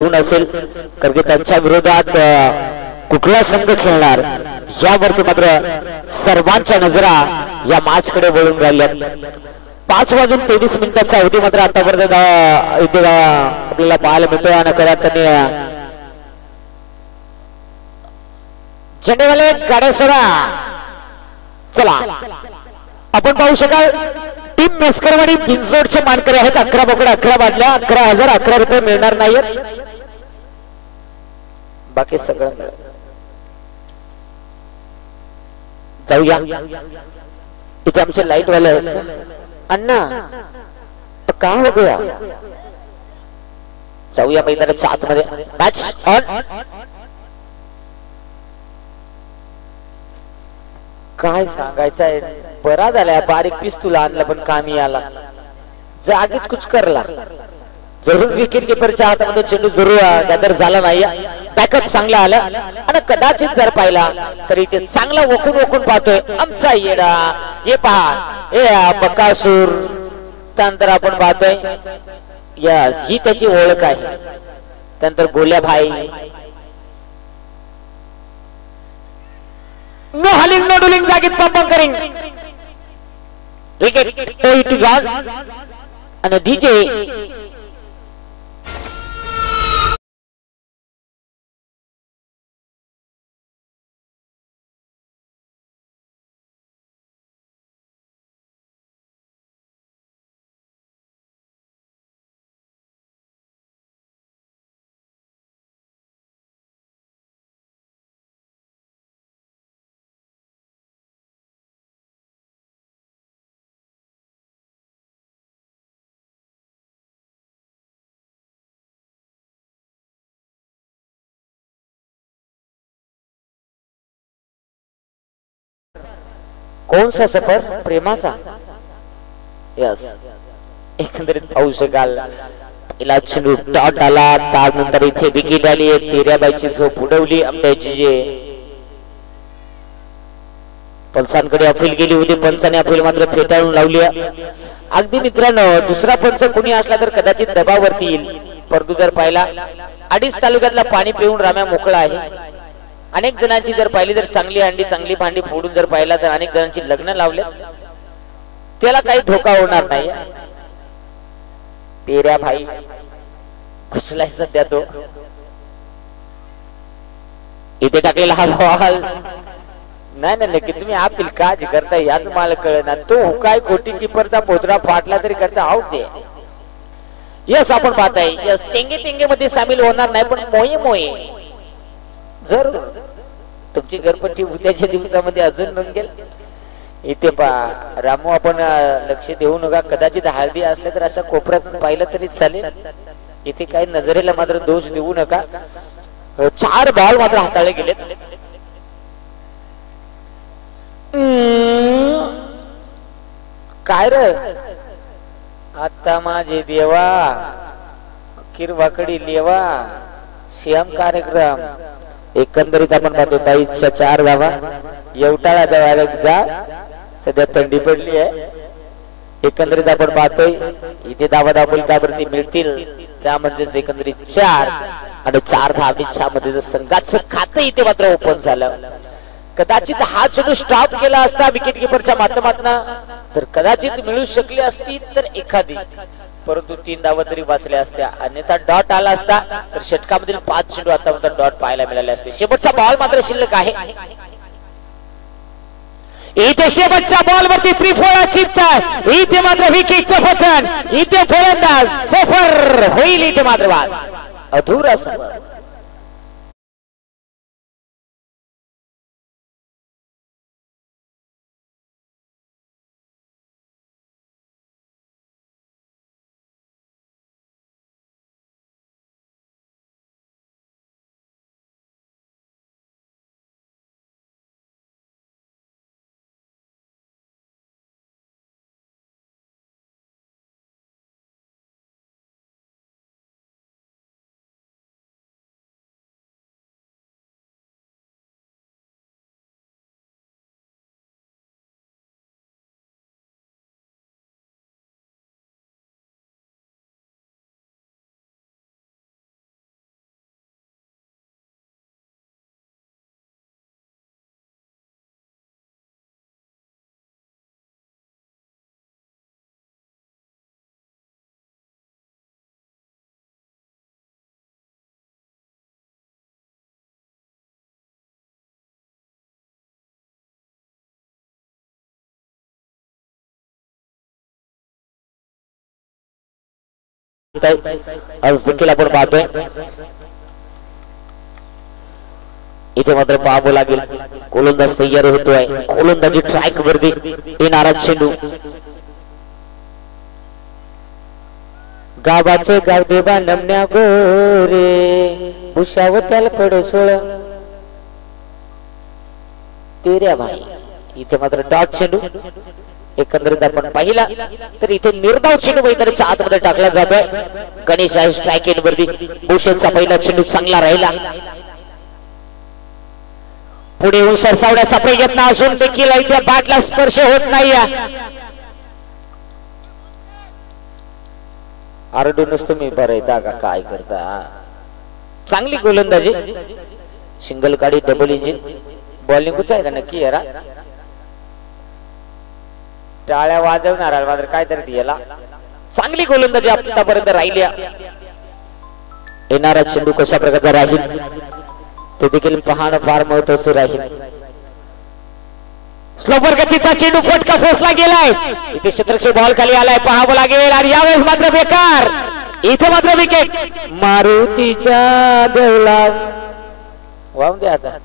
असेल कारण की त्यांच्या विरोधात कुठला संघ खेळणार यावरती मात्र सर्वांच्या नजरा या मॅच कडे वळून राहिल्या। 5:23 अवधी मात्र आतापर्यंत आपल्याला पाहायला मिळतोय आणि खऱ्या त्यांनी झेंडेवाले गाड्या सोडा। चला आपण पाहू शकाल टीम मेस्करवाडी बिनजोडचे मानकरी आहेत। 11 पकड 11 बादल्या 11,000 11 रुपये मिळणार नाहीत, बाकी सगळं जाऊया। इथे आमचे लाईट वाले आहेत का अण्णा, का हो गया? जाऊया मैदानाच्या आतमध्ये। Match on. काय सांगायचंय, बरा झाला बारीक पिस्तूल आणला पण कामी आला, जागीच कुछ करला। जरूर विकेट किपरच्या हातामध्ये चेंडू जरूर गॅदर झाला नाही, बॅकअप चांगला आला आणि कदाचित जर पाहिला तरी ते चांगला वखून पाहतोय आमचा येडा। हे पहा हे बकासूर, त्यानंतर आपण पाहतोय यस ही त्याची ओळख आहे। त्यानंतर गोल्या भाई, नो हलिंग नो डुलिंग, जागीत पंपंग करिंग, विकेट टू गॉल आणि डीजे कौन सा सफर प्रेमाचा? यस, एकंदरीत पाहू शकाल इला चेंडू डॉट आला, त्यानंतर इथे विकेट आली, तेऱ्याबाईची झोप उडवली आंब्याची जे पंचांकडे अपील केली होती, पंचाने अपील मात्र फेटाळून लावली। अगदी मित्रांनो दुसरा पंच कोणी असला तर कदाचित दबावावरती येईल, परंतु जर पाहिला अडीच तालुक्यातला पाणी पिऊन राम्या मोकळा आहे। अनेक जणांची जर पाहिली तर चांगली अंडी चांगली भांडी फोडून जर पाहिला तर अनेक जणांची लग्न लावले, त्याला काही धोका होणार नाही। पेऱ्या भाई घुसलाय सध्या तो, इथे टाकलेला हा बॉल नाही नक्की तुम्ही अपील काज करताय याच मला कळना। तो काय खोटी किपरचा पोचरा फाटला तरी करता आउट दे। यस आपण पाहताय यस टेंगे मध्ये सामील होणार नाही, पण मोये जर तुमची घरपट्टी उद्याच्या दिवसामध्ये अजून रंगेल। इथे पहा रामू आपण लक्ष देऊ नका, कदाचित हळदी असले तर असं कोपऱ्यात पाहिलं तरी चालेल, इथे काही नजरेला मात्र दोष देऊ नका। 4 बॉल मात्र हाताळले गेलेत। काय रे आता माझे देवा, किरवाकडी लेवा श्याम कार्यक्रम। एकंदरीत आपण पाहतो 22च्या 4 धावा, येवटाळा जा सध्या थंडी पडली आहे। एकंदरीत आपण पाहतोय इथे धावा त्यावरती मिळतील, त्यामध्ये एकंदरीत 4 आणि 4 धावांच्या मध्ये संघाचं खातं इथे मात्र ओपन झालं। कदाचित हा चेंडू स्टॉप केला असता विकेट किपरच्या माध्यमातून तर कदाचित मिळू शकली असती तर एखादी, परंतु 3 धावा तरी वाचल्या असत्या, अन्यथा डॉट आला असता तर षटकामधील 5 चेंडू आतापर्यंत डॉट पाहायला मिळाले असते। शेवटचा बॉल मात्र शिल्लक आहे, इथे शेवटच्या बॉल वरती त्रिफळाची चाल, इथे मात्र विकेटचं पतन, इथे फलंदाज सफर होईल, इथे मात्र बाद अधुरा सफर। आज देखील आपण पाहतोय इथे मात्र पाहावं लागेल गोलंदाज तयार होतोय गोलंदाजी ट्रॅक वरती येणारा चेंडू गावाचे गाव देवा नमण्या गोरे भुशाव त्याला पडसोळ तेऱ्या भाई इथे मात्र डॉट चेंडू एकंदरीत आपण पाहिला तर इथे निर्धाव चेंडू मैदानाच्या आतमध्ये टाकला जातोय गणेश आहे स्ट्राइक इन वरती भूषणचा पहिला चेंडू चांगला राहिला पुढे येऊन सरसावण्याचा प्रयत्न असून देखील इथे बॅटला स्पर्श होत नाही आरडूनच तुम्ही बरं येता का काय करता चांगली गोलंदाजी सिंगल गाडी डबल इंजिन बॉलिंगच आहे का नक्की यारा टाळ्या वाजवणार मात्र काय तरी याला चांगली गोलंदाजी आतापर्यंत राहिली येणारा चेंडू कशा प्रकारचा राहील ते देखील पाहणं फार महत्वाचं राहील स्लोपर गतीचा चेंडू फटका फोसला गेलाय इथे क्षेत्रक्षक बॉल खाली आलाय पाहावं लागेल आणि यावेळेस मात्र बेकार इथे मात्र विकेट मारुतीच्या देवला वाहून द्या आता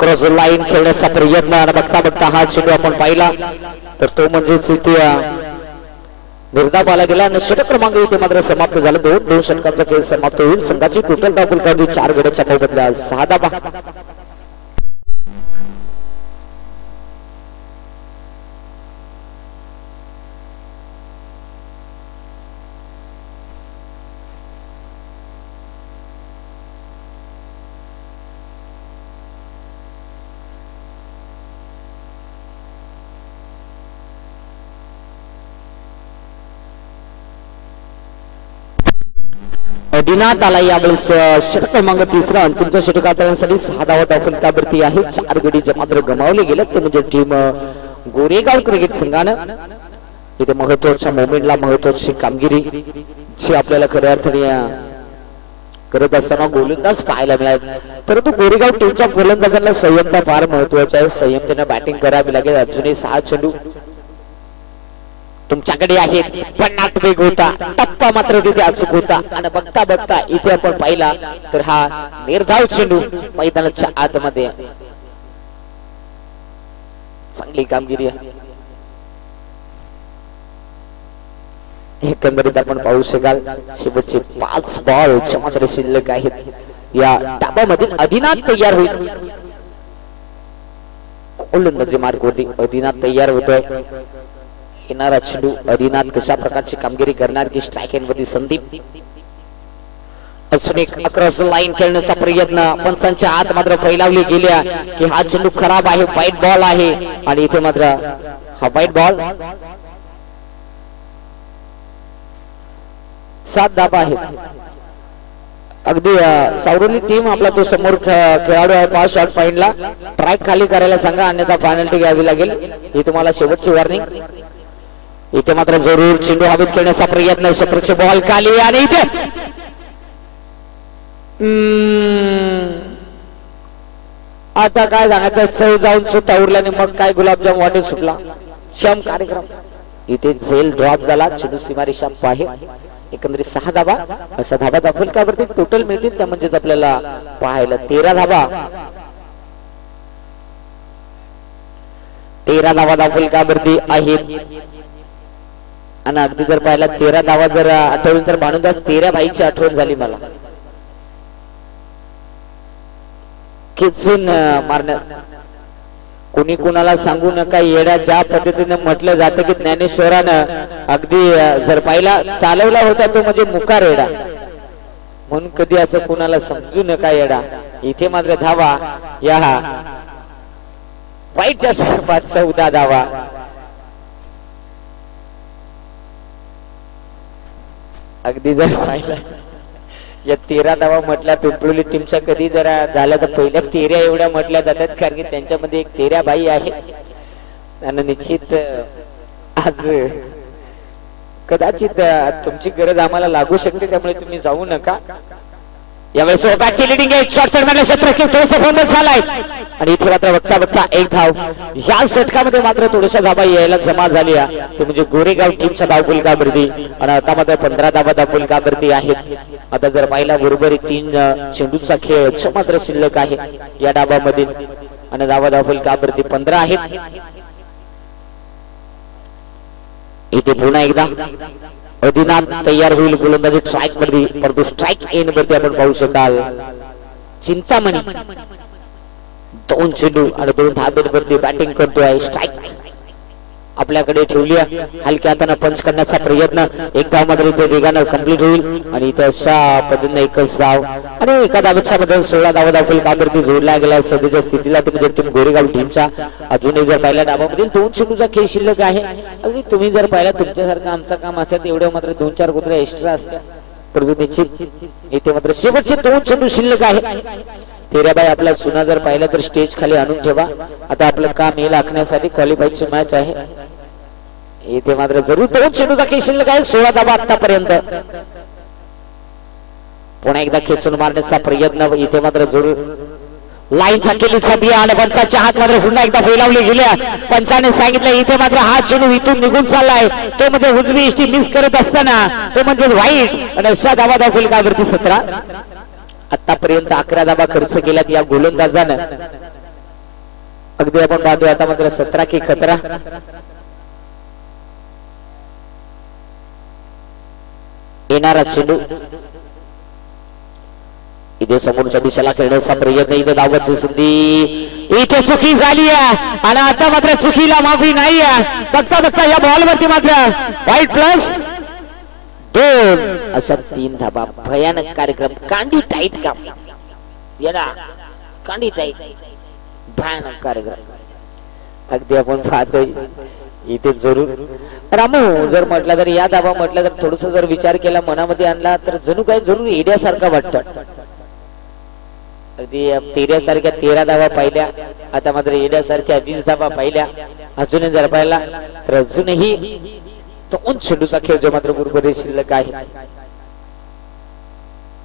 क्रॉस लाईन खेळण्याचा प्रयत्न आणि बघता बघता हा चेंडू आपण पाहिला तर तो म्हणजेच इथे निर्धाव आला गेला आणि षटक क्रमांक इथे मात्र समाप्त झाला दोन षटकांचा खेळ समाप्त होईल संघाची टोटल धावफलक काढली 4 गड्याच्या मोबदल्यात 6 धावा दिनात आला यावेळेस षटक क्रमांक 3 अंतिमच्या षटकासाठी 6 धावा धावफलकावरती आहे 4 गडी जे मात्र गमावले गेले ते म्हणजे टीम गोरेगाव क्रिकेट संघानं इथे महत्वाच्या मोमेंटला महत्वाची कामगिरी जी आपल्याला खऱ्या अर्थाने करत असताना गोलंदाज पाहायला मिळाले परंतु गोरेगाव टीमच्या गोलंदाजांना संयम फार महत्वाचा आहे संयम त्यांना बॅटिंग करावी लागेल अजूनही 6 चेंडू तुमच्याकडे आहे 50 वेग होता टप्पा मात्र तिथे अचूक होता आणि बघता बघता इथे आपण पाहिला तर हा निर्धाव चेंडू मैदानाच्या आतमध्ये चांगली कामगिरी आहे एकंदरीत आपण पाहू शकाल शेवटचे 5 बॉल मात्र शिल्लक आहेत या डाबामधील अधिनाथ तयार होईल गोलंदाजी मार्ग होती अधिनाथ तयार होतोय येणारा चेंडू अधिनाथ कशा प्रकारची कामगिरी करणार की स्ट्राइक एंड वरती संदीप अजून एक अक्रॉस लाईन खेळण्याचा प्रयत्न पंचांच्या आत मात्र फैलावली गेल्या की हा चेंडू खराब आहे वाईट बॉल आहे आणि इथे मात्र हा वाईट बॉल 7 धावा आहेत अगदी सावरुली टीम आपला तो समोर खेळाडू आहे 5 शॉट फाईनला ट्रॅक खाली करायला सांगा अन्यथा पेनल्टी घ्यावी लागेल ही तुम्हाला शेवटची वॉर्निंग इथे मात्र जरूर चेंडू हवेत खेळण्याचा प्रयत्न क्षेत्रक्षक बॉल खाली आणि इथे आता काय सांगायचं चव जाऊन सुद्धा उरल्याने मग काय गुलाबजाम वाटे सुटला शम कार्यक्रम इथे झेल ड्रॉप झाला चेंडू सीमारेषा बाहेर एकंदरीत 6 धावा अशा धावा धावफलकावरती टोटल मिळतील त्या म्हणजेच आपल्याला पाहायला 13 धावा 13 धावा धावफलकावरती आहेत आणि अगदी जर पाहिला 13 धावा जर आठवलं तर भानुदास 13 भाईची आठवण झाली मला खेचून मारण्यात कोणी कोणाला सांगू नका येडा ज्या पद्धतीने म्हटलं जातं की ज्ञानेश्वरानं अगदी जर पाहिला चालवला होता तो म्हणजे मुकार येडा म्हणून कधी असं कोणाला समजू नका येडा इथे मात्र धावा या वाईटच्या स्वरूपात 14 धावा अगदी जर पाहिला या 13 धावा म्हटल्या पिंपळोली टीमच्या कधी जरा झाल्या तर पहिल्या 13 एवढ्या म्हटल्या जातात कारण की त्यांच्यामध्ये एक 13 बाई आहे आणि निश्चित आज कदाचित तुमची गरज आम्हाला लागू शकते, त्यामुळे तुम्ही जाऊ नका. यावेळेस बॅटची लीडिंग आहे. शॉर्ट सर्किटमध्ये क्षेत्ररक्षण थोडंसं फंबल झालाय आणि इथे मात्र बघता बघता एक धाव. या षटकामध्ये मात्र थोड्याशा धावा यायला जमा झाल्या, ते म्हणजे गोरेगाव टीमच्या धावफुल काबर्दी. आणि आता मात्र 15 धावा धावफुल काबर्दी आहेत. आता जर पाहिला बरोबर 3 चेंडूचा खेळ मात्र शिल्लक आहे या डाबामधील. आणि धावा धावफुल काबर्दी 15 आहेत. इथे पुन्हा एकदा अधिनाथ तयार होईल गोलंदाजी स्ट्राइक मध्ये, परंतु स्ट्राइक एन वरती आपण पाहू शकाल चिंतामणी 2 चेंडू आणि 2 धाब्यांवरती बॅटिंग करतोय. स्ट्राइक आपल्याकडे ठेवली आहे. हलक्या हाताने पंच करण्याचा प्रयत्न. एक धाव मात्र इथे वेगानं कंप्लीट होईल आणि इथे अशा पद्धतीने एकच धाव आणि एका धावेच्या मध्ये 16 धावा धावफुल काबर्दी जोडला गेला. सध्याच्या स्थितीला तुम्ही जर गोरेगाव टीमच्या अजून एक जर पहिल्या डावामधील 2 चेंडूचा खेळ शिल्लक आहे. अगदी तुम्ही जर पाहिला तुमच्यासारखं आमचं काम असतं एवढं मात्र 2-4 कुत्रे एक्स्ट्रा असतात, परंतु निश्चित इथे मात्र शेवटचे 2 चेंडू शिल्लक आहे. तेराबाई आपला सुना जर पाहिला तर स्टेज खाली आणून ठेवा. आता आपलं काम येईल आखण्यासाठी क्वालिफायची मॅच आहे. इथे मात्र जरूर 2 चेंडूचा खेळ शिल्लक आहे. 16 धावा आतापर्यंत. पुन्हा एकदा खेचून मारण्याचा प्रयत्न. इथे मात्र जरूर लाईनचा केलीचा दिया आणि पंचाच्या हात मात्र पुन्हा एकदा फैलावली गेल्या. पंचाने सांगितलं इथे मात्र हा चेंडू इथून निघून चाललाय, तो म्हणजे उजवी इष्टी मिस करत असताना तो म्हणजे वाईट. आणि अशा धावा धावफुल काबर्दी 17. आतापर्यंत 11 धावा खर्च केल्यात या गोलंदाजानं. अगदी आपण पाहतोय आता मात्र 17 की खतरा. येणारा चेंडू इथे समोरच्या दिशेला खेळण्याचा प्रयत्न. इथे धावाची संधी, इथे चुकी झाली आहे आणि आता मात्र चुकीला माफी नाही आहे. बघता बघता या बॉलवरती मात्र वाईट प्लस 2 अशा 3 धावा. भयानक कार्यक्रम. कांडी टाईट काम येणार, कांडी टाईट भयानक कार्यक्रम. अगदी आपण पाहतोय इथे जरूर रामू जर म्हटलं तर या धावा म्हटलं तर थोडस जर विचार केला मनामध्ये आणला तर जणू काय जरूर येड्यासारखा वाटतं. अगदी तेऱ्यासारख्या 13 धावा पाहिल्या, आता मात्र येड्यासारख्या 20 धावा पाहिल्या. अजूनही जर पाहिला तर अजूनही 2 चेंडूचा खेळ जो मात्र बरोबर शिल्लक आहे.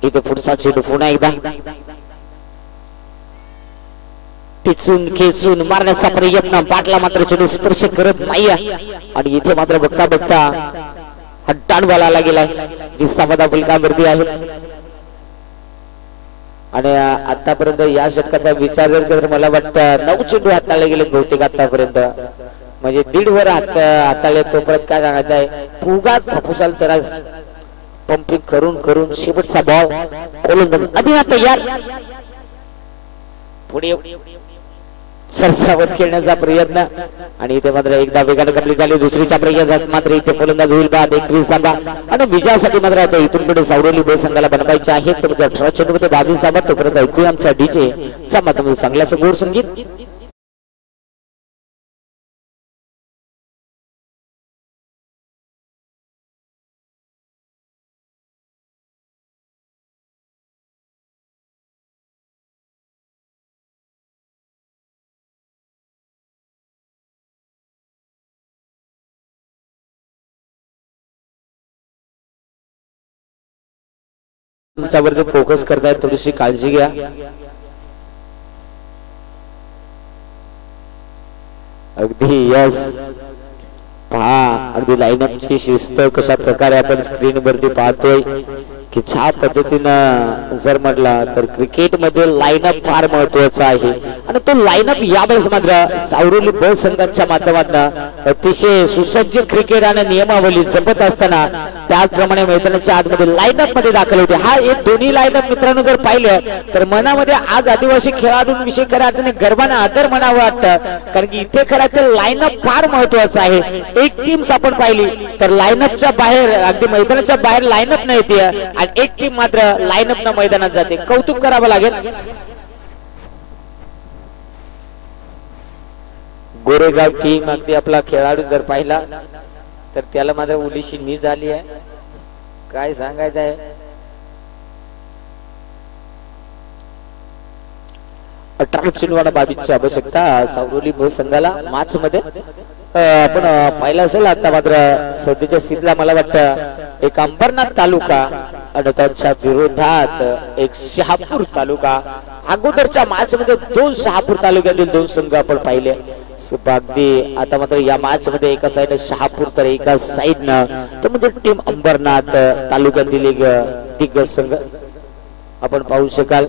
इथे पुढचा चेंडू पुन्हा एकदा टिचून खेचून मारण्याचा प्रयत्न. पाटला मात्र चेंडू स्पर्श करत नाही आणि इथे मात्र बघता बघता हट्टान बॉल गेलाय. 20 धावा धावफुल काबर्दी आहे. आणि आतापर्यंत या षटकाचा विचार जर केला तर मला वाटतं 9 चेंडू हाताळले गेले बहुतेक आतापर्यंत, म्हणजे 1.5 वर हाताळले. तो परत काय सांगायचं आहे, फुगाच फुसाल तर पंपिंग करून करून शेवटचा बॉल गोलंदाज अधिनाथ तयार. पुढे सरसावत खेळण्याचा प्रयत्न आणि इथे मात्र एकदा वेगाने कंप्लीट झाली. दुसरीच्या प्रयत्नात मात्र इथे फलंदाज होईल बाद 21 धावा आणि विजयासाठी मात्र आता इथून पुढे सावरली बे संघाला बनवायचे आहेत. तर 18 चेंडूमध्ये 22 धावा. तोपर्यंत ऐकूया आमच्या डीजे च्या माध्यमातून चांगल्याचं गोड संगीत. तुमच्यावरती फोकस करताय, थोडीशी काळजी घ्या. अगदी यस पहा, अगदी लाईनअपची शिस्त कशा प्रकारे आपण स्क्रीन वरती पाहतोय की छा पद्धतीनं जर म्हटलं तर क्रिकेट मध्ये लाईनअप फार महत्वाचा आहे आणि तो लाईनअप यावेळेस मात्र सावरोली ब संघाच्या माध्यमातून अतिशय सुसज्ज क्रिकेट आणि नियमावली जपत असताना त्याचप्रमाणे मैदानाच्या आतमध्ये लाईनअप मध्ये दाखल होते. हा एक दोन्ही लाईनअप मित्रांनो जर पाहिलं तर मनामध्ये आज आदिवासी खेळाडूंविषयी खऱ्या अर्थाने गर्वाने आदर म्हणावं वाटतं, कारण की इथे खरं तर लाईनअप फार महत्वाचा आहे. एक टीम्स आपण पाहिली तर लाईनअपच्या बाहेर अगदी मैदानाच्या बाहेर लाईनअप न येते आणि एक टीम मात्र लाईनअप न मैदानात जाते. कौतुक करावं लागेल. गोरेगाव टीम अगदी आपला खेळाडू जर पाहिला तर त्याला मात्र उलीशी नी झाली आहे, काय सांगायचं आहे. 18 चेंडूवाडा 22ची आवश्यकता सावरोली ब संघाला मॅच मध्ये आपण पाहिलं असेल आता मात्र सध्याच्या स्थितीला मला वाटतं एक अंबरनाथ तालुका आणि त्यांच्या विरोधात एक शहापूर तालुका अगोदरच्या मॅच मध्ये दोन शहापूर तालुक्यातील दोन संघ आपण पाहिले अगदी आता मात्र या मॅच मध्ये एका साइड शहापूर तर एका साइड न तर म्हणजे टीम अंबरनाथ तालुक्यातील एक दिग्गज संघ आपण पाहू शकाल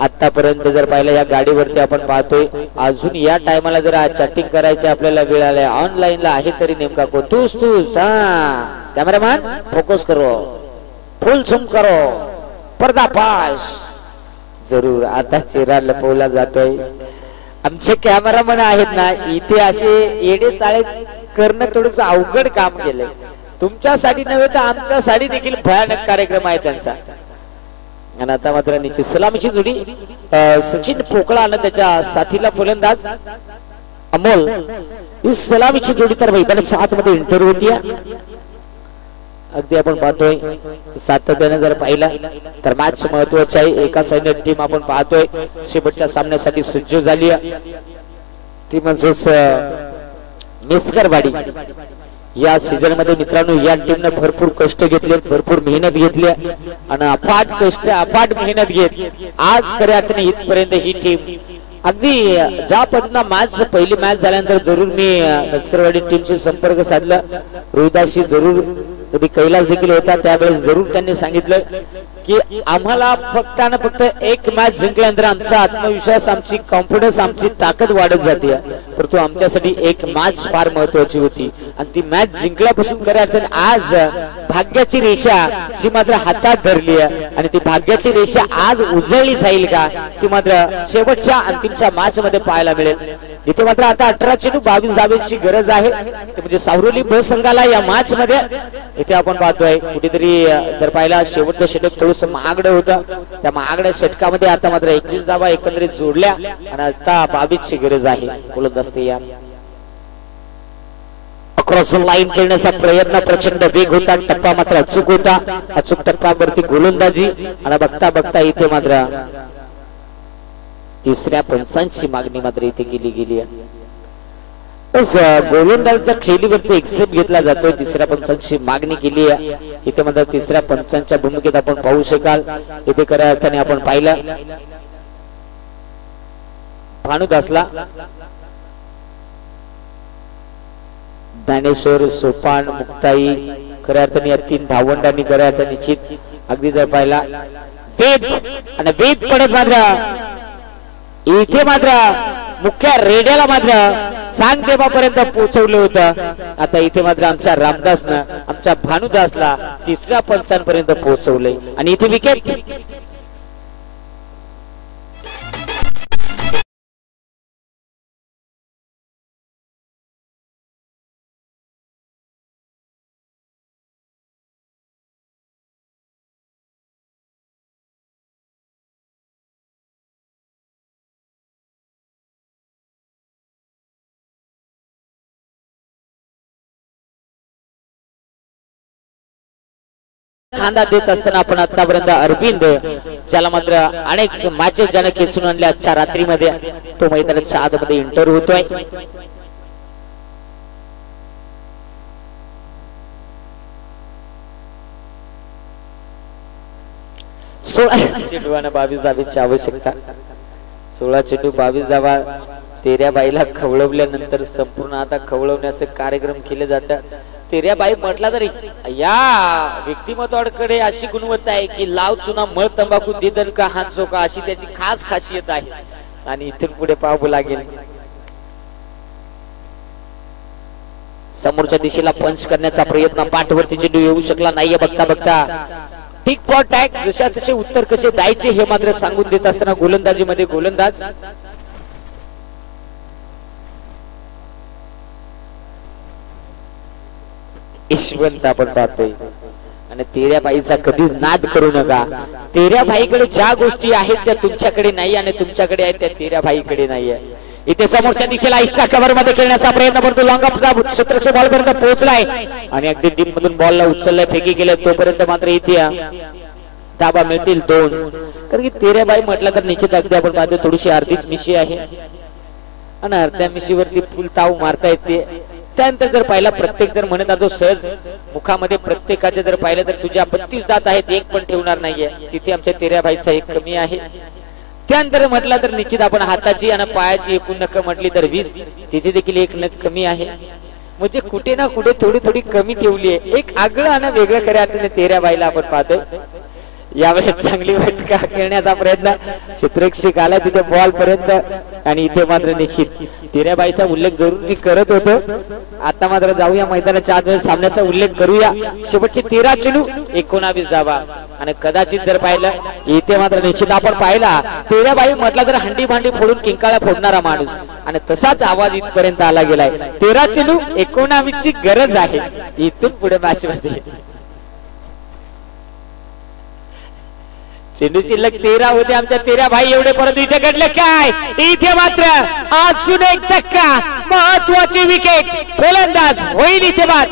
आतापर्यंत जर पाहिलं या गाडीवरती आपण पाहतोय अजून या टायमाला जर चॅटिंग करायची आपल्याला वेळ आलाय ऑनलाईन ला आहे तरी नेमका कोण तूच हा कॅमेरामॅन फोकस करो फुल झूम करो पर्दाफाश जरूर आता चेहरा लपवला जातोय आमचे कॅमेरामॅन आहेत ना इथे असे येडे चाळे करणं थोडंसं अवघड काम केलंय तुमच्यासाठी नव्हे तर आमच्यासाठी देखील भयानक कार्यक्रम आहे त्यांचा आणि आता मात्र निश्चित सलामीची जोडी सचिन पोकळा आणि त्याच्या साथीला फलंदाज अमोल ही सलामीची जोडी तर मैदानाच्या आतमध्ये एंटर होती अगदी आपण पाहतोय सातत्याने जर पाहिला तर मॅच महत्वाची आहे एका साईडने टीम आपण पाहतोय शेवटच्या सामन्यासाठी सज्ज झाली ती म्हणजेच मेस्करवाडी या सीझन मध्ये मित्रांनो या टीमने भरपूर कष्ट घेतले भरपूर मेहनत घेतली आणि अफाट कष्ट अफाट मेहनत घेत आज खऱ्या अर्थाने इथपर्यंत ही टीम अगदी ज्या पद्धतीने मॅच पहिली मॅच झाल्यानंतर जरूर मी मेस्करवाडी टीमशी संपर्क साधला रोहिदासशी जरूर कधी कैलास देखील होता त्यावेळेस जरूर त्यांनी सांगितलं की आम्हाला फक्त आणि फक्त एक मॅच जिंकल्यानंतर आमचा आत्मविश्वास आमची कॉन्फिडन्स आमची ताकद वाढत जाते परंतु आमच्यासाठी एक मॅच फार महत्वाची होती आणि ती मॅच जिंकल्यापासून खऱ्या अर्थाने आज भाग्याची रेषा जी मात्र हातात धरली आहे आणि ती भाग्याची रेषा आज उजळली जाईल का ती मात्र शेवटच्या अंतिमच्या मॅच मध्ये पाहायला मिळेल इथे मात्र आता 18 चेंडू 22 धावेची गरज आहे ते म्हणजे सावरोली ब संघाला या मॅच मध्ये इथे आपण पाहतोय कुठेतरी जर पाहिला शेवटचं षटक थोडस महागडं होतं त्या महागड्या षटकामध्ये आता मात्र 21 धावा एकंदरीत जोडल्या आणि आता 22 ची गरज आहे गोलंदाज या क्रॉस लाईन खेळण्याचा प्रयत्न प्रचंड वेग होता टप्पा मात्र अचूक होता अचूक टप्प्यावरती गोलंदाजी आणि बघता बघता इथे मात्र तिसऱ्या पंचांची मागणी मात्र इथे केली गेली आहे गोलंदाजाच्या खेळीवरती एक्सेप्ट घेतला जातोय तिसऱ्या पंचांची मागणी केली आहे इथे मात्र तिसऱ्या पंचांच्या भूमिकेत आपण पाहू शकाल इथे खऱ्या अर्थाने आपण पाहिलं भानुदासला ज्ञानेश्वर सोपान मुक्ताई खऱ्या अर्थाने या तीन धावंडांनी खऱ्या अर्थाने निश्चित अगदी जर पाहिला वेद आणि वेद पडत मात्र इथे मात्र मुख्य रेड्याला मात्र सांग देवापर्यंत पोहोचवलं होतं आता इथे मात्र आमच्या रामदासनं आमच्या भानुदासला तिसऱ्या पंचांपर्यंत पोहोचवलंय आणि इथे विकेट खांदा देत असताना आपण आतापर्यंत अरविंद ज्याला मात्र अनेक मॅचेस ज्याने खेचून आणल्या आजच्या रात्रीमध्ये तो मैदानाच्या आतमध्ये एंटर होतोय चेंडू आणि 22 धावेची आवश्यकता 16 चेंडू 22 धावा तेऱ्या बाईला खवळवल्यानंतर संपूर्ण आता खवळवण्याचे कार्यक्रम केले जातात तेऱ्याबाई म्हटला तरी या व्यक्तिमत्वाकडे अशी गुणवत्ता आहे की लाव चुना मळ तंबाखू देदन का हात चोका अशी त्याची खास खासियत आहे आणि इथून पुढे पाहावं लागेल समोरच्या दिशेला पंच करण्याचा प्रयत्न पाठवरती चेंडू येऊ शकला नाहीये बघता बघता टिक फॉर टॅग जशा तसे उत्तर कसे द्यायचे हे मात्र सांगून देत असताना गोलंदाजी मध्ये गोलंदाज यशवंत आपण पाहतोय आणि तेऱ्या बाईचा कधीच नाद करू नका तेऱ्या बाईकडे ज्या गोष्टी आहेत त्या तुमच्याकडे नाही आणि तुमच्याकडे आहेत त्या तेऱ्या बाईकडे नाहीये इथे समोरच्या दिशेला एक्स्ट्रा कव्हर मध्ये खेळण्याचा प्रयत्न करतो लॉंग ऑफचा क्षेत्रक्षे बॉल पर्यंत पोहोचलाय आणि अगदी डीप मधून बॉलला उचललाय फेकी केलं तोपर्यंत मात्र इथे धाबा मिळतील 2. कारण की तेऱ्याबाई म्हटलं तर निश्चित अगदी आपण पाहतो थोडीशी अर्धीच मिशी आहे आणि अर्ध्या मिशीवरती फुल ताव मारता येते. त्यानंतर जर पाहिला प्रत्येक जर म्हणत जो सहज मुखामध्ये प्रत्येकाचे जर पाहिलं तर तुझ्या 32 दात आहेत, एक पण ठेवणार नाहीये. तिथे आमच्या तेऱ्याबाईचा एक कमी आहे. त्यानंतर म्हटलं तर निश्चित आपण हाताची आणि पायाची एकूण नख म्हटली तर 20, तिथे देखील एक नख कमी आहे. म्हणजे कुठे ना कुठे थोडी थोडी कमी ठेवली आहे. एक आगळं आणि वेगळं खऱ्या अर्थाने तेऱ्याबाईला आपण पाहतोय. यावेळेस चांगली फटका खेळण्याचा प्रयत्न क्षेत्ररक्षक आला तिथे बॉल पर्यंत आणि इथे मात्र निश्चित तेऱ्याबाईचा उल्लेख जरूर मी करत होतो. आता मात्र जाऊया मैदानाच्या आत सामन्याचा उल्लेख करूया. शेवटचे 13 चेंडू 19 धावा आणि कदाचित जर पाहिलं इथे मात्र निश्चित आपण पाहिला तेऱ्याबाई म्हटलं तर हंडी भांडी फोडून किंकाळा फोडणारा माणूस आणि तसाच आवाज इथपर्यंत आला गेलाय. 13 चेंडू 19 ची गरज आहे इथून पुढे मॅच मध्ये. चेंडू शिल्लक 13 होते आमच्या तेऱ्याबाई एवढे, परंतु इथे घडले काय, इथे मात्र अजून एक धक्का, महत्वाची विकेट, फलंदाज होईल इथे बाद.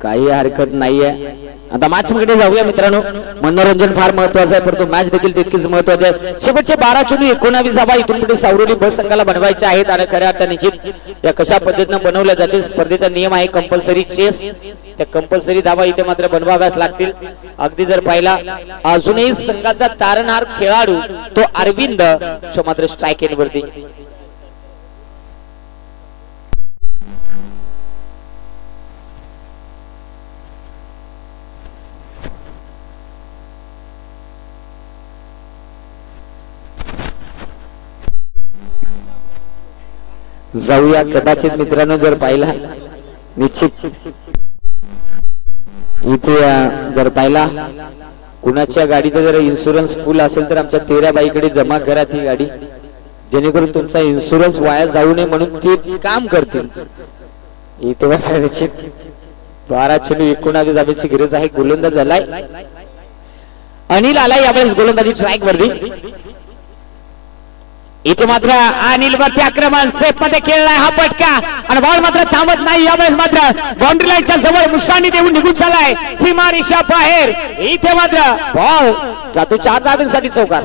काही हरकत नाहीये. आता मॅच मध्ये जाऊया मित्रांनो. मनोरंजन फार महत्वाचं आहे, परंतु मॅच देखील तितकीच महत्वाची आहे. शेवटचे 12 चेंडू 19 धावा इथून पुढे सावरोली बस संघाला बनवायचे आहेत आणि खऱ्या अर्थाने निश्चित या कशा पद्धतीने बनवल्या जातील. स्पर्धेचा नियम आहे कंपल्सरी चेस, त्या कंपल्सरी धावा इथे मात्र बनवाव्याच लागतील. अगदी जर पाहिला अजूनही संघाचा तारणहार खेळाडू तो अरविंद जो मात्र स्ट्राईक एंड वरती. जाऊया कदाचित मित्रांनो जर पाहिला निश्चित इथे जर पाहिला कुणाच्या गाडीचा जर इन्शुरन्स फुल असेल तर आमच्या तेऱ्याबाईकडे जमा करा ती गाडी, जेणेकरून तुमचा इन्शुरन्स वाया जाऊ नये म्हणून ते काम करतील. इथे निश्चित 12 चेंडू 19 धाब्याची गरज आहे. गोलंदाज झालाय अनिल आलाय यावेळेस गोलंदाजी ट्रॅक वरती. इथे मात्र अनिल वरती आक्रमण सेफ मध्ये खेळलाय हा फटका आणि बॉल मात्र थांबत नाही. यावेळेस मात्र बाउंड्री लाईनच्या जवळ मुसांनी देऊन निघून चाललाय सीमा रेषा बाहेर. इथे मात्र बॉल जातो 4 धाब्यांसाठी चौकार.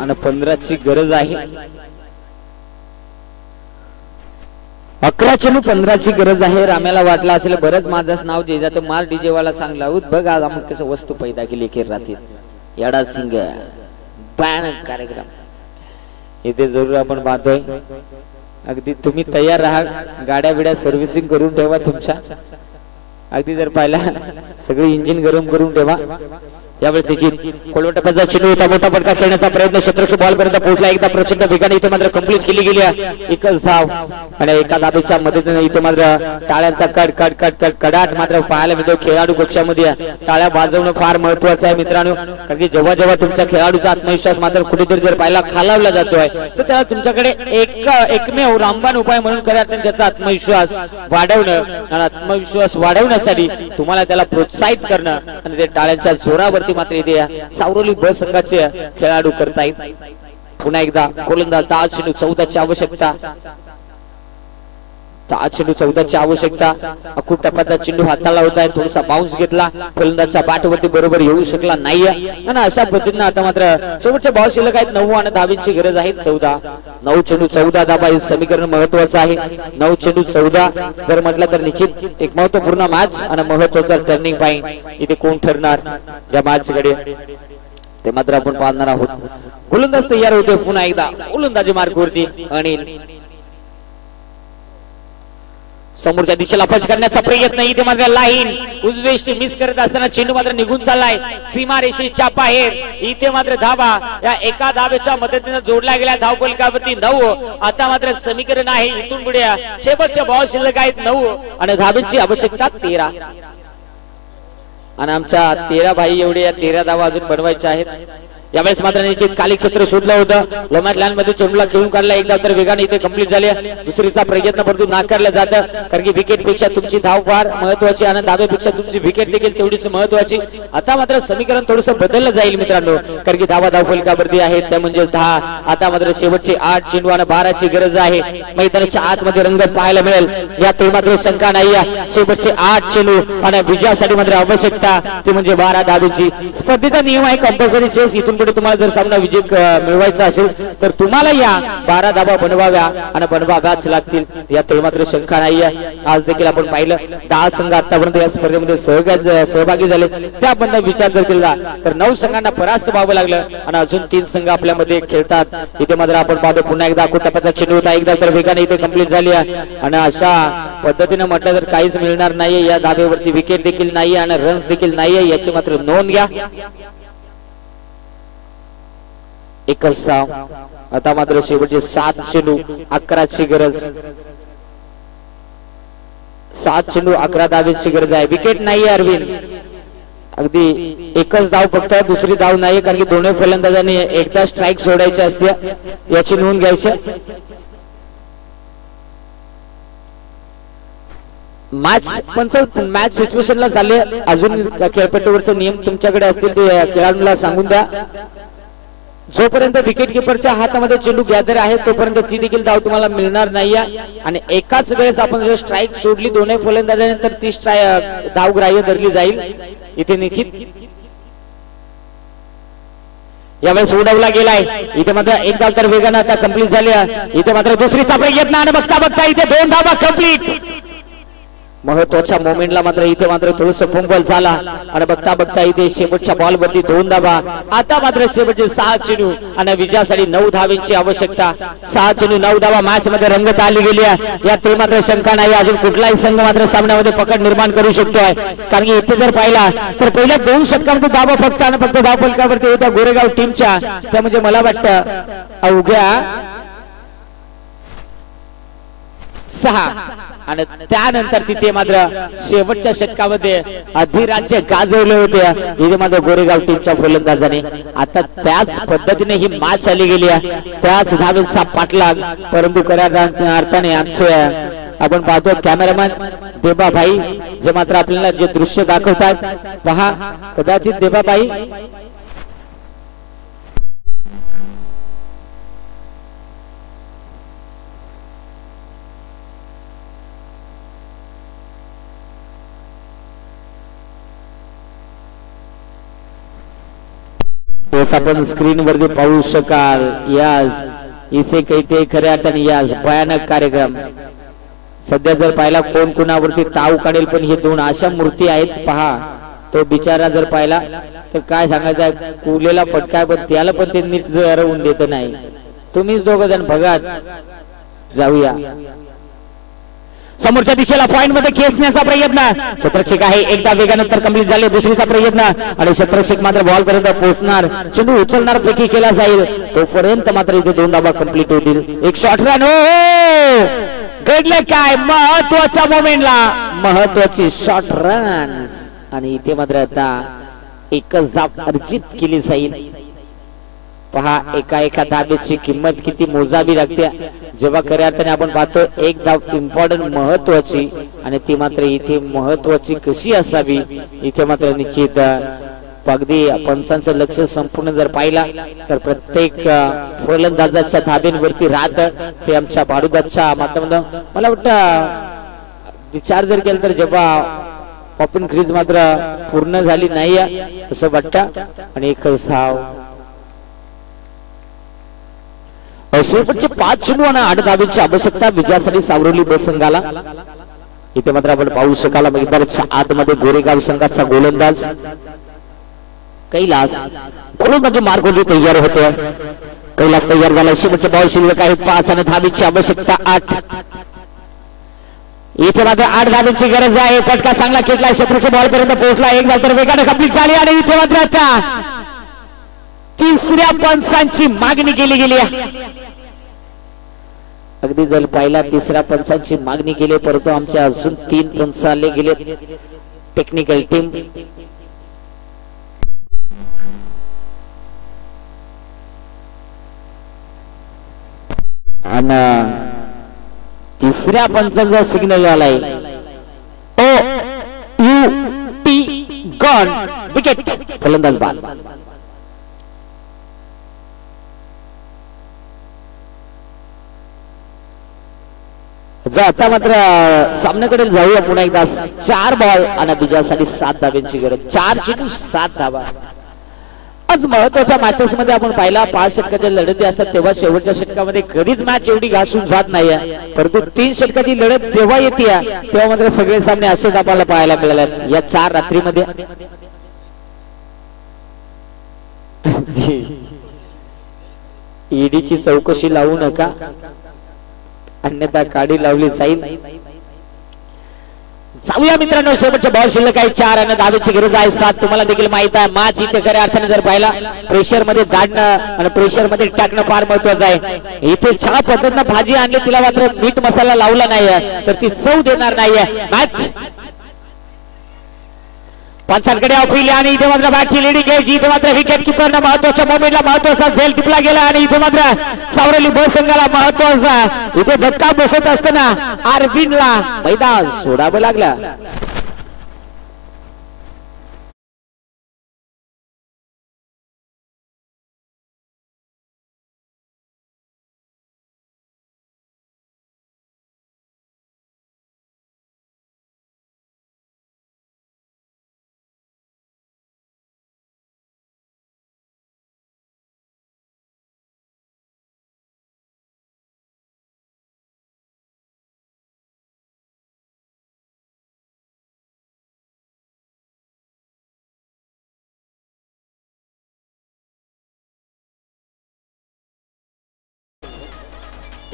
आणि 15 ची गरज आहे. 11 चेंडू 15 ची गरज आहे. राम्याला वाटलं असेल बरंच माझंच नाव जे जातं मार डीजे वाला चांगला होत बघ आज आम्ही कसं वस्तू पैदा केली खेळ राहतील. येडा सिंग बॅन कार्यक्रम इथे जरूर आपण पाहतोय. अगदी तुम्ही तयार राहा, गाड्या बिड्या सर्व्हिसिंग करून ठेवा तुमच्या. अगदी जर पाहिला सगळी इंजिन गरम करून ठेवा. यावेळेस त्याची कोलवटप्याचा चेंडू होता, मोठा फटका खेळण्याचा प्रयत्न शत्रूच्या बॉल पर्यंत पोहोचला. एकदा प्रचंड ठिकाणी इथे मात्र कंप्लीट केली गेली आहे. एकच धाव आणि एका धावेच्या मदतीने इथे मात्र टाळ्यांचा कट कट कट कट कडाट मात्र पाहायला मिळतो. खेळाडू पक्षामध्ये टाळ्या वाजवणं फार महत्वाचं आहे मित्रांनो, कारण की जेव्हा जेव्हा तुमच्या खेळाडूचा आत्मविश्वास मात्र कुठेतरी जर पाहायला खालावला जातोय तर त्याला तुमच्याकडे एकमेव रामबाण उपाय म्हणून खऱ्या अर्थाने त्याचा आत्मविश्वास वाढवणं आणि आत्मविश्वास वाढवण्यासाठी तुम्हाला त्याला प्रोत्साहित करणं आणि ते टाळ्यांच्या जोरावर मात्र इथे सावरोली बस संघाचे खेळाडू करतायत. पुन्हा एकदा गोलंदाज 10 चेंडू 14 ची आवश्यकता. चेंडू 14ची आवश्यकता. अकुट टप्प्याचा चेंडू हाताला होता आहे. थोडासा बाउन्स घेतला, फलंदाजच्या बॅटवरती बरोबर येऊ शकला नाही आणि अशा पद्धतीने आता मात्र शेवटच्या बॉल शिल्लक आहेत 9 आणि धाबींची गरज आहे 14. 9 चेंडू 14 धाबा हे समीकरण महत्वाचं आहे. 9 चेंडू 14 जर म्हटलं तर निश्चित एक महत्वपूर्ण मॅच आणि महत्वाचा टर्निंग पॉइंट इथे कोण ठरणार या मॅच कडे ते मात्र आपण पाहणार आहोत. गोलंदाज तयार होते पुन्हा एकदा गोलंदाजी मार्गावरती अनिल. समोरच्या दिशेला पंच करण्याचा प्रयत्न इथे मात्र लाईन उजवेष्टी मिस करत असताना चेंडू मात्र निघून चाललाय सीमारेषेच्या बाहेर. इथे मात्र धाबा या एका धावेच्या मदतीने जोडला गेला धावफलकावरती 9. आता मात्र समीकरण आहे इथून पुढे शेवटच्या बॉल शिल्लक आहेत 9 आणि धावेची आवश्यकता 13 आणि आमच्या 13 भाई एवढे या 13 धावा अजून बनवायच्या आहेत. यावेळेस मात्र निश्चित काली क्षेत्र शोधलं होतं. लोमॅट लँड मध्ये चेंडूला खेळून काढला एकदा तर वेगाने इथे कंप्लीट झाले. दुसरीचा प्रयत्न परंतु नाकारला जातं कारण की विकेट पेक्षा तुमची धाव फार महत्वाची आणि धावेपेक्षा तुमची विकेट देखील तेवढीच महत्वाची. आता मात्र समीकरण थोडंसं बदललं जाईल मित्रांनो कारण की धावा धावफलकावरती आहेत त्या म्हणजे 10. आता मात्र शेवटचे 8 चेंडू आणि 12ची गरज आहे. मैदानाच्या आतमध्ये रंगत पाहायला मिळेल यात मात्र शंका नाही. शेवटचे 8 चेंडू आणि विजयासाठी मात्र आवश्यकता ती म्हणजे 12 धावेची. स्पर्धेचा नियम आहे कंपल्सरी चेस. इथून तुम्हाला जर सामना विजय मिळवायचा असेल तर तुम्हाला या 12 धावा बनवाव्या आणि बनवाव्याच लागतील यात मात्र शंका नाही. आज देखील आपण पाहिलं 10 संघ आतापर्यंत या स्पर्धेमध्ये सहभागी झाले त्याबद्दल विचार जर केला तर 9 संघांना परास्त व्हावं लागलं आणि अजून 3 संघ आपल्यामध्ये खेळतात. इथे मात्र आपण पाहतो पुन्हा एकदा टप्प्याचा चेंडू होता एकदा तर वेगाने इथे कंप्लीट झाली आणि अशा पद्धतीने म्हटलं तर काहीच मिळणार नाहीये. या धावेवरती विकेट देखील नाहीये आणि रन्स देखील नाहीये याची मात्र नोंद घ्या. एकच धाव. आता मात्र शेवटचे 7 चेंडू 11ची गरज. 7 चेंडू 11 धावेची गरज आहे. विकेट नाहीये अरविंद. अगदी एकच धाव फक्त दुसरी धाव नाही कारण की दोन्ही फलंदाजांनी एकदा स्ट्राईक सोडायची असते याची नोंद घ्यायची. मॅच सिच्युएशनला झाले. अजून खेळपट्टीवरचे नियम तुमच्याकडे असतील ते खेळाडूला सांगून द्या. जोपर्यंत विकेट किपरच्या हातामध्ये चेंडू गॅदर आहे तोपर्यंत ती देखील धाव तुम्हाला मिळणार नाहीये आणि एकाच वेळेस आपण जर स्ट्राईक सोडली दोन्ही फलंदाजांनंतर ती धाव ग्राह्य धरली जाईल. इथे निश्चित यावेळेस उडवला गेलाय. इथे मात्र एक धाव तर वेगाने आता कंप्लीट झाली. इथे मात्र दुसरीचा प्रयत्न आणि बघता बघता इथे 2 धावा कंप्लीट. महत्वाच्या मोमेंटला मात्र इथे मात्र थोडस फंबल झाला आणि बघता बघता इथे शेवटच्या बॉल वरती 2 धावा. आता मात्र शेवटचे 6 चेंडू आणि विजयासाठी 9 धावेची आवश्यकता. 6 चेंडू 9 धावा मॅच मध्ये रंगत आली गेली आहे यात मात्र शंका नाही. अजून कुठलाही संघ मात्र सामन्यामध्ये पकड निर्माण करू शकतोय कारण की इथे जर पाहिला तर पहिल्या 2 षटकांमध्ये धावा फक्त आणि फक्त धावफलकावरती होत्या गोरेगाव टीमच्या. त्या म्हणजे मला वाटतं अवघ्या 6 आणि त्यानंतर तिथे मात्र शेवटच्या षटकामध्ये अधिराज्य गाजवले होते इथे मात्र गोरेगाव टीमच्या फलंदाजाने. आता त्याच पद्धतीने ही मॅच आली गेली आहे त्याच धावेचा पाठलाग परंतु खऱ्या अर्थाने आमचे आपण पाहतो कॅमेरामॅन देबाभाई जे मात्र आपल्याला जे दृश्य दाखवतात पहा. कदाचित देबाभाई आपण स्क्रीन वरती पाहू शकाल. यास इसे कहते खऱ्या अर्थाने यास भयानक कार्यक्रम. सध्या जर पाहिला कोण कुणावरती ताव काढेल पण हे 2 अशा मूर्ती आहेत पहा. तो बिचारा जर पाहिला तर काय सांगायचं कुलेला फटका पण त्याला पण ते नीट हरवून देत नाही. तुम्हीच 2 जण बघा. जाऊया समोरच्या दिशेला पॉइंट मध्ये खेचण्याचा प्रयत्न. क्षेत्ररक्षक आहे एकदा वेगानंतर कंप्लीट झाले. दुसरीचा प्रयत्न आणि क्षेत्ररक्षक मात्र बॉल पर्यंत पोहोचणार. चेंडू उचलणार पैकी केला जाईल तोपर्यंत मात्र इथे 2 धावा कंप्लीट होतील. एक शॉर्ट रन. घडले काय महत्वाच्या मोमेंटला महत्वाची शॉर्ट रन्स आणि इथे मात्र आता एकच धाव अर्जित केली जाईल. पहा एका धावेची किंमत किती मोजावी लागते जेव्हा खऱ्या अर्थाने आपण पाहतो एक धाव इम्पॉर्टंट महत्वाची आणि ती मात्र इथे महत्वाची कशी असावी. इथे मात्र निश्चित अगदी पंचांचं लक्ष संपूर्ण जर पाहिला तर प्रत्येक फलंदाजाच्या धाब्यांवरती राहत ते आमच्या बाडूदाच्या माध्यमातून मला वाटतं विचार जर केला तर जेव्हा ओपन क्रीज मात्र पूर्ण झाली नाही असं वाटतं आणि एकच धाव शेवटचे 5 चेंडू आणि 8 धावेची आवश्यकता विजयासाठी सावरवली ब संघाला। इथे मात्र आपण पाहू शकाल मैदानाच्या आतमध्ये गोरेगाव संघाचा गोलंदाज कैलास गोलंदाजी मार्गोली तयार होते। कैलास तयार झाला शेवटचे बॉल शिल्लक आहे 5 आणि धावेची आवश्यकता 8। इथे मात्र 8 धावेची गरज आहे। फटका चांगला खेळला शेवटच्या बॉल पर्यंत पोहोचला एक धाव तर वेगाने कंप्लीट झाली आणि इथे मात्र आता तिसऱ्या पंचांची मागणी केली गेली अगदी जर पाहिला तिसऱ्या पंचांची मागणी केली परंतु आमच्या अजून 3 पंच आले गेले टेक्निकल टीम आणि तिसऱ्या पंचांचा सिग्नल आलाय ओ यू टी गॉन विकेट फलंदाज बाद। आता मात्र सामन्याकडे जाऊया पुन्हा एकदा 4 बॉल आणि विजयासाठी 7 धावांची गरज 4 चेंडू 7 धावा। आज महत्वाच्या मॅचेस मध्ये आपण पाहिला 5 षटकाच्या लढती असतात तेव्हा शेवटच्या षटकामध्ये कधीच मॅच एवढी घासून जात नाही परंतु 3 षटकाची लढत जेव्हा येते तेव्हा मात्र सगळे सामने असेच आपल्याला पाहायला मिळाले या 4 रात्रीमध्ये। ईडीची चौकशी लावू नका अन्यथा काढी लावली जाईल। जाऊया मित्रांनो शेवटचे बॉल शिल्लक आहे 4 आणि धावेची गरज आहे 7। तुम्हाला देखील माहित आहे मॅच इथे खऱ्या अर्थाने जर पाहिला प्रेशर मध्ये दाडणं आणि प्रेशर मध्ये टाकणं फार महत्वाचं आहे। इथे छान पद्धतीने भाजी आणली तिला मात्र मीठ मसाला लावला नाही तर ती चव देणार नाही मॅच पंचांकडे ऑफिली आणि इथे मात्र बॅटची लीडिंग घ्यायची। इथे मात्र विकेट किपरना महत्वाच्या मोमेंटला महत्वाचा झेल टिपला गेला आणि इथे मात्र सावरली ब संघाला महत्वाचा इथे धक्का बसत असताना अरविंदला मैदान सोडावं लागलं।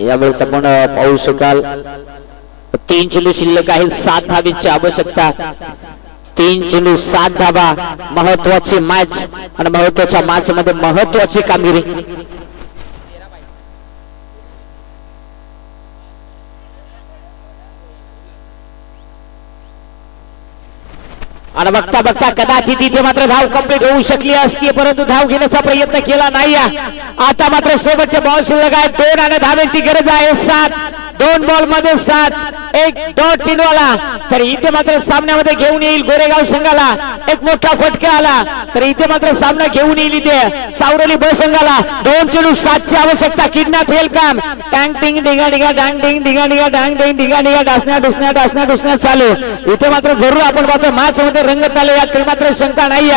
यावेळेस आपण पाहू शकाल 3 चेंडू शिल्लक आहे 7 धावेची आवश्यकता 3 चेंडू 7 धावा महत्वाची मॅच आणि महत्वाच्या मॅच मध्ये महत्वाची कामगिरी। आणि बघता बघता कदाचित इथे मात्र धाव कंप्लीट होऊ शकली असती परंतु धाव घेण्याचा प्रयत्न केला नाही। आता मात्र शेवटचे बॉल शिल्लक आहे 2 आणि धावेची गरज आहे 7। 2 बॉल मध्ये 7 एक डॉट चेंडू आला तर इथे मात्र सामन्यामध्ये घेऊन येईल गोरेगाव संघाला एक मोठा फटका आला तर इथे मात्र सामना घेऊन येईल इथे सावरली ब संघाला 2 चेंडू 7 ची आवश्यकता किडनॅप वेलकम टँग टिंग डिगा डिगा डांग टिंग डिगा डिगा डांग टिंग डिगा डिगा डासण्या डुसण्या चालू। इथे मात्र जरूर आपण पाहतो मॅच मध्ये रंगत आले यात मात्र शंका नाही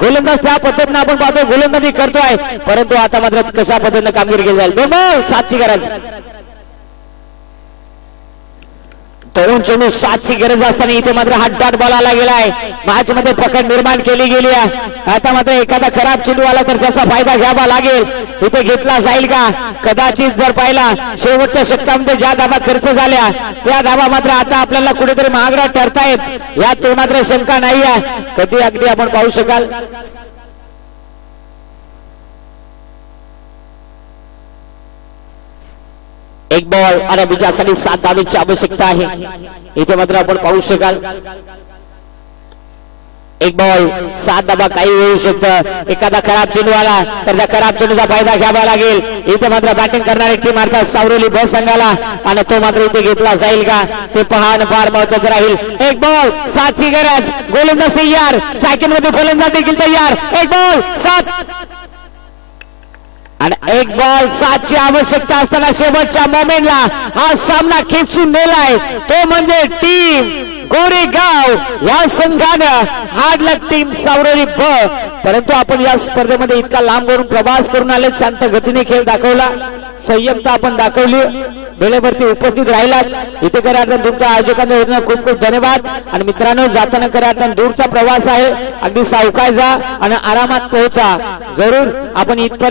गोलंदाज त्या पद्धतीने आपण पाहतो गोलंदाजी करतोय परंतु आता मात्र कशा पद्धतीने कामगिरी केली जाईल 2 बॉल 7 ची गरज 2 चेंडू 7 ची गरज असताना इथे मात्र हात बॉल आला गेलाय मॅच मध्ये पकड निर्माण केली गेली आहे। आता मात्र एखादा खराब चेंडू आला तर त्याचा फायदा घ्यावा लागेल इथे घेतला जाईल का कदाचित जर पाहिला शेवटच्या षटकामध्ये ज्या धावा खर्च झाल्या त्या धावा मात्र आता आपल्याला कुठेतरी महागड्या ठरतायत यात मात्र शंका नाही आहे कधी अगदी आपण पाहू शकाल। एक बॉल आणि विजयासाठी 7 धावेची आवश्यकता आहे इथे मात्र आपण पाहू शकाल एक बॉल 7 धावा काही होऊ शकतं एखादा खराब चेंडू आला तर त्या खराब चेंडूचा फायदा घ्यावा लागेल इथे मात्र बॅटिंग करणारी टीम अर्थात सावरली ब संघाला आणि तो मात्र इथे घेतला जाईल का ते पाहणं फार महत्त्वाचं राहील एक बॉल 7 ची गरज गोलंदाज तयार स्ट्रायकिंग मध्ये फलंदाज देखील तयार एक बॉल 7 आणि एक बॉल 7 ची आवश्यकता असताना शेवटच्या मोमेंटला हा सामना खेचून नेलाय तो म्हणजे टीम गोरेगाव या संघानं हार्ड लक टीम सावरली ब परंतु आपण या स्पर्धेमध्ये इतका लांब वरून प्रवास करून आले शांत गतीने खेळ दाखवला संयमता आपण दाखवली वेळेवरती उपस्थित राहिलात इथे करायचं तुमच्या आयोजकांना खूप खूप धन्यवाद आणि मित्रांनो जाताना करायचं दूरचा प्रवास आहे अगदी सावकाश जा आणि आरामात पोहोचा जरूर आपण इथपर्यंत